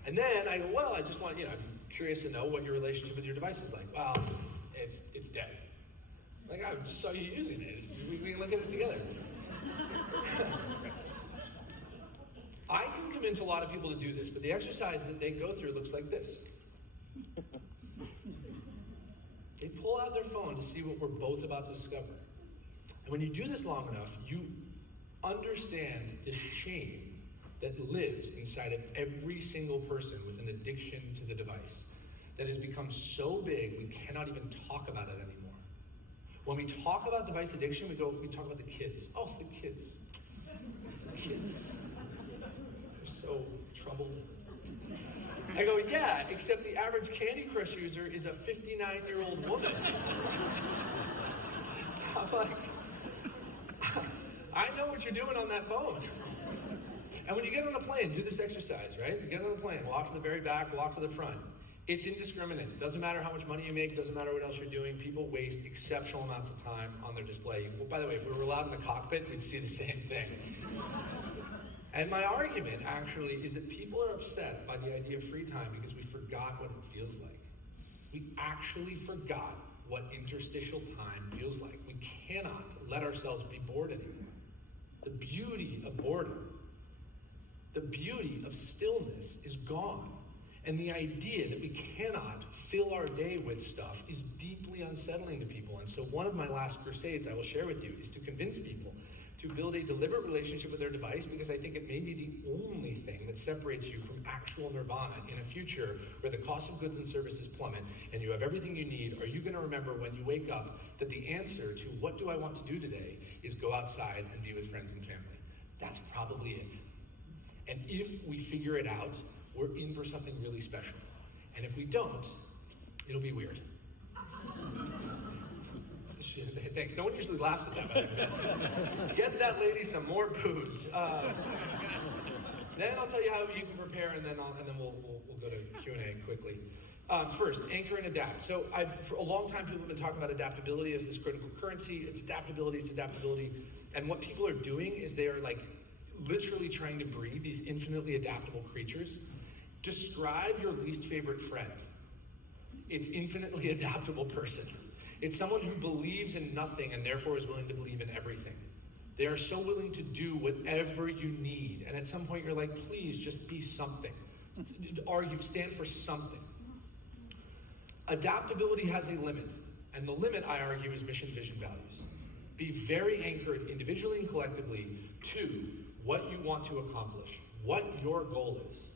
And then I go, well, I just want, I'm curious to know what your relationship with your device is like. Well, it's dead. Like, I just saw you using it. We can look at it together. I can convince a lot of people to do this, but the exercise that they go through looks like this. They pull out their phone to see what we're both about to discover. And when you do this long enough, you understand the shame that lives inside of every single person with an addiction to the device that has become so big we cannot even talk about it anymore. When we talk about device addiction, we talk about the kids. Oh, the kids. The kids. They're so troubled. I go, yeah, except the average Candy Crush user is a 59-year-old woman. I'm like, I know what you're doing on that phone. And when you get on a plane, do this exercise, right? You get on the plane, walk to the very back, walk to the front. It's indiscriminate. Doesn't matter how much money you make, doesn't matter what else you're doing. People waste exceptional amounts of time on their display. Well, by the way, if we were allowed in the cockpit, we'd see the same thing. And my argument, actually, is that people are upset by the idea of free time because we forgot what it feels like. We actually forgot what interstitial time feels like. We cannot let ourselves be bored anymore. The beauty of boredom, the beauty of stillness is gone. And the idea that we cannot fill our day with stuff is deeply unsettling to people. And so one of my last crusades I will share with you is to convince people to build a deliberate relationship with their device, because I think it may be the only thing that separates you from actual nirvana in a future where the cost of goods and services plummet and you have everything you need. Are you going to remember when you wake up that the answer to what do I want to do today is go outside and be with friends and family? That's probably it. And if we figure it out, we're in for something really special. And if we don't, it'll be weird. Thanks. No one usually laughs at that. Get that lady some more booze. Then I'll tell you how you can prepare, and then we'll go to Q&A quickly. First, anchor and adapt. So for a long time, people have been talking about adaptability as this critical currency. It's adaptability. And what people are doing is they are like literally trying to breed these infinitely adaptable creatures. Describe your least favorite friend. It's infinitely adaptable person. It's someone who believes in nothing and therefore is willing to believe in everything. They are so willing to do whatever you need. And at some point you're like, please just be something. Argue, stand for something. Adaptability has a limit. And the limit, I argue, is mission, vision, values. Be very anchored individually and collectively to what you want to accomplish, what your goal is.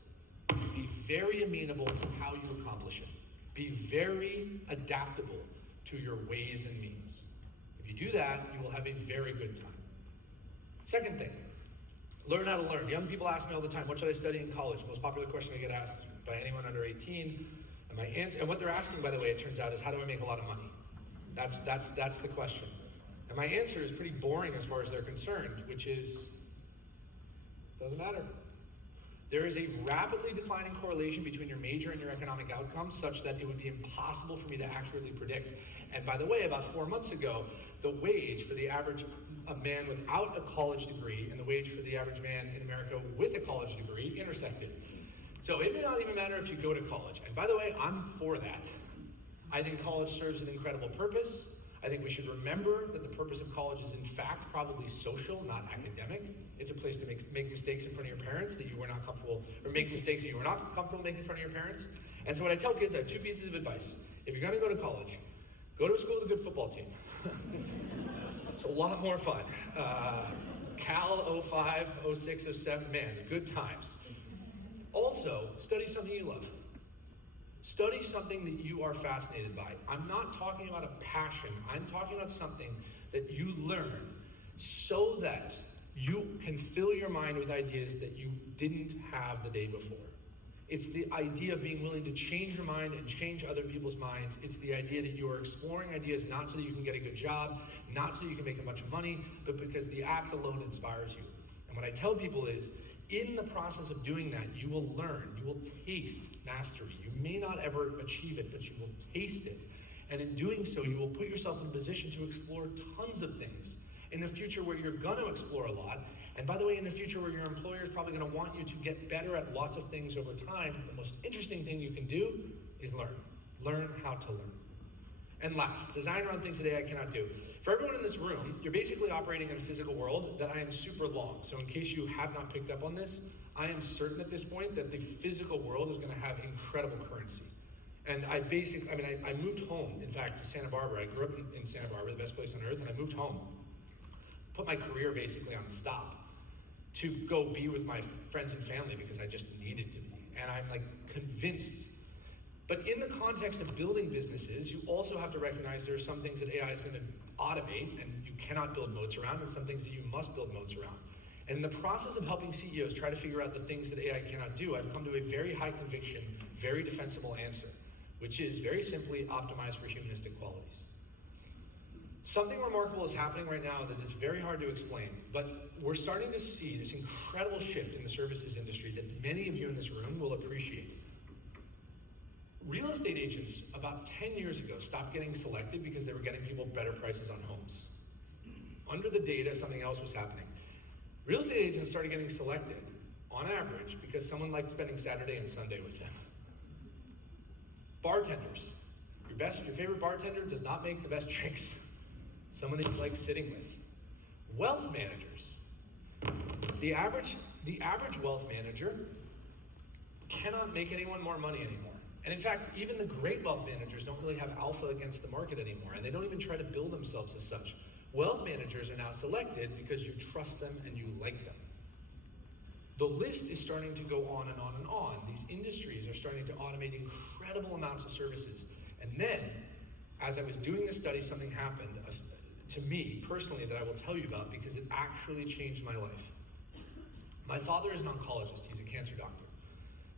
Be very amenable to how you accomplish it. Be very adaptable to your ways and means. If you do that, you will have a very good time. Second thing, learn how to learn. Young people ask me all the time, what should I study in college? Most popular question I get asked by anyone under 18. And what they're asking, by the way, it turns out, is how do I make a lot of money? That's the question. And my answer is pretty boring as far as they're concerned, which is, doesn't matter. There is a rapidly declining correlation between your major and your economic outcomes, such that it would be impossible for me to accurately predict. And by the way, about 4 months ago, the wage for the average man without a college degree and the wage for the average man in America with a college degree intersected. So it may not even matter if you go to college. And by the way, I'm for that. I think college serves an incredible purpose. I think we should remember that the purpose of college is in fact probably social, not academic. It's a place to make mistakes in front of your parents that you were not comfortable, or make mistakes that you were not comfortable making in front of your parents. And so what I tell kids, I have 2 pieces of advice. If you're gonna go to college, Go to a school with a good football team. It's a lot more fun. Cal 05, 06, 07, man, good times. Also, study something you love. Study something that you are fascinated by. I'm not talking about a passion. I'm talking about something that you learn so that you can fill your mind with ideas that you didn't have the day before. It's the idea of being willing to change your mind and change other people's minds. It's the idea that you are exploring ideas not so that you can get a good job, not so you can make a bunch of money, but because the act alone inspires you. And what I tell people is, in the process of doing that, you will learn, you will taste mastery. You may not ever achieve it, but you will taste it. And in doing so, you will put yourself in a position to explore tons of things in the future where you're going to explore a lot. And by the way, in the future where your employer is probably going to want you to get better at lots of things over time, the most interesting thing you can do is learn. Learn how to learn. And last, design around things today I cannot do. For everyone in this room, you're basically operating in a physical world that I am super long. So in case you have not picked up on this, I am certain at this point that the physical world is going to have incredible currency. And I moved home, in fact, to Santa Barbara. I grew up in Santa Barbara, the best place on earth, and I moved home. Put my career basically on stop to go be with my friends and family because I just needed to be. And I'm like convinced. But in the context of building businesses, you also have to recognize there are some things that AI is going to automate and you cannot build moats around, and some things that you must build moats around. And in the process of helping CEOs try to figure out the things that AI cannot do, I've come to a very high conviction, very defensible answer, which is very simply optimize for humanistic qualities. Something remarkable is happening right now that is very hard to explain, but we're starting to see this incredible shift in the services industry that many of you in this room will appreciate. Real estate agents about 10 years ago stopped getting selected because they were getting people better prices on homes. Under the data, something else was happening. Real estate agents started getting selected, on average, because someone liked spending Saturday and Sunday with them. Bartenders. Your favorite bartender does not make the best drinks. Someone that you like sitting with. Wealth managers. The average wealth manager cannot make anyone more money anymore. And in fact, even the great wealth managers don't really have alpha against the market anymore, and they don't even try to build themselves as such. Wealth managers are now selected because you trust them and you like them. The list is starting to go on and on and on. These industries are starting to automate incredible amounts of services. And then, as I was doing this study, something happened to me personally that I will tell you about because it actually changed my life. My father is an oncologist. He's a cancer doctor.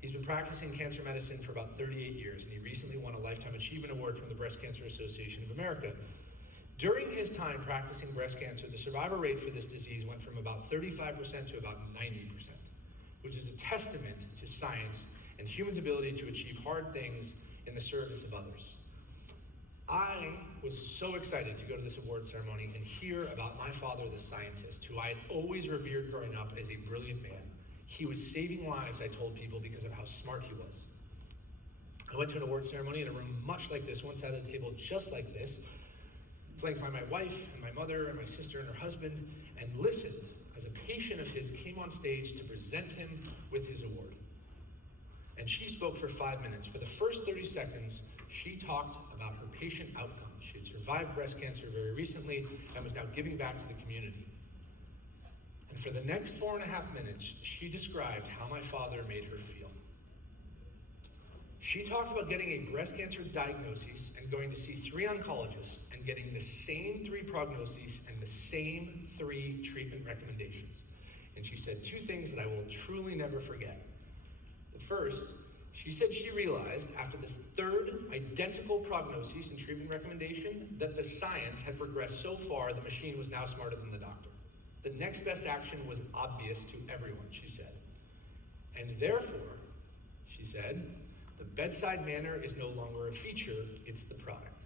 He's been practicing cancer medicine for about 38 years, and he recently won a Lifetime Achievement Award from the Breast Cancer Association of America. During his time practicing breast cancer, the survival rate for this disease went from about 35% to about 90%, which is a testament to science and humans' ability to achieve hard things in the service of others. I was so excited to go to this award ceremony and hear about my father, the scientist, who I had always revered growing up as a brilliant man. He was saving lives, I told people, because of how smart he was. I went to an award ceremony in a room much like this, one side of the table just like this, flanked by my wife and my mother and my sister and her husband, and listened as a patient of his came on stage to present him with his award. And she spoke for 5 minutes. For the first 30 seconds, she talked about her patient outcomes. She had survived breast cancer very recently and was now giving back to the community. And for the next 4.5 minutes, she described how my father made her feel. She talked about getting a breast cancer diagnosis and going to see 3 oncologists and getting the same 3 prognoses and the same 3 treatment recommendations. And she said 2 things that I will truly never forget. The first, she said she realized after this 3rd identical prognosis and treatment recommendation that the science had progressed so far the machine was now smarter than the doctor. The next best action was obvious to everyone, she said. And therefore, she said, the bedside manner is no longer a feature, it's the product.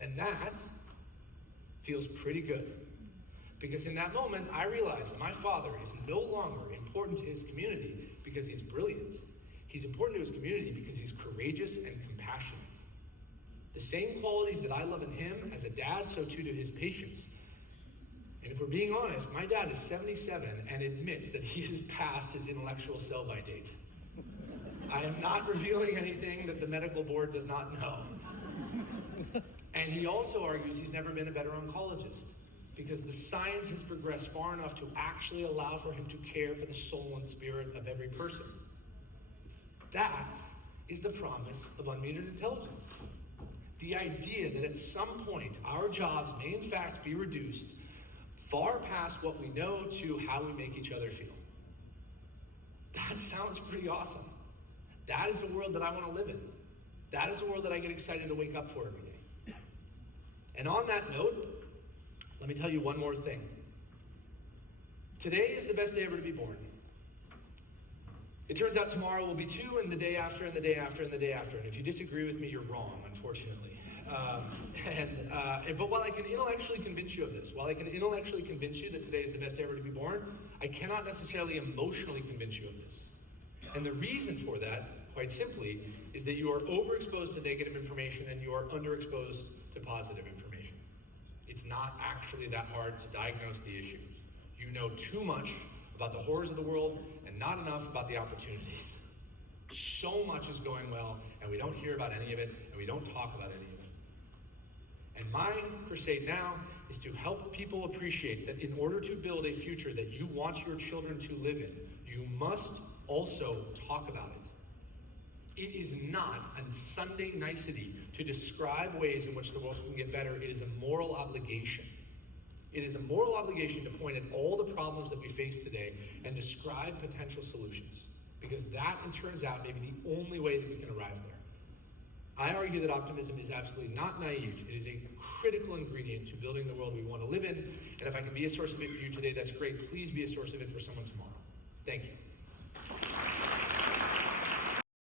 And that feels pretty good. Because in that moment, I realized my father is no longer important to his community because he's brilliant. He's important to his community because he's courageous and compassionate. The same qualities that I love in him as a dad, so too do his patients. And if we're being honest, my dad is 77 and admits that he is past his intellectual sell-by date. I am not revealing anything that the medical board does not know. And he also argues he's never been a better oncologist because the science has progressed far enough to actually allow for him to care for the soul and spirit of every person. That is the promise of unmetered intelligence. The idea that at some point our jobs may in fact be reduced far past what we know to how we make each other feel. That sounds pretty awesome. That is a world that I want to live in. That is a world that I get excited to wake up for every day. And on that note, let me tell you one more thing. Today is the best day ever to be born. It turns out tomorrow will be too, and the day after, and the day after, and the day after. And if you disagree with me, you're wrong, unfortunately. But while I can intellectually convince you of this, while I can intellectually convince you that today is the best day ever to be born, I cannot necessarily emotionally convince you of this. And the reason for that, quite simply, is that you are overexposed to negative information and you are underexposed to positive information. It's not actually that hard to diagnose the issue. You know too much about the horrors of the world and not enough about the opportunities. So much is going well, and we don't hear about any of it, and we don't talk about any of it. And my crusade now is to help people appreciate that in order to build a future that you want your children to live in, you must also talk about it. It is not a Sunday nicety to describe ways in which the world can get better. It is a moral obligation. It is a moral obligation to point at all the problems that we face today and describe potential solutions, because that, it turns out, may be the only way that we can arrive there. I argue that optimism is absolutely not naive. It is a critical ingredient to building the world we want to live in, and if I can be a source of it for you today, that's great. Please be a source of it for someone tomorrow. Thank you.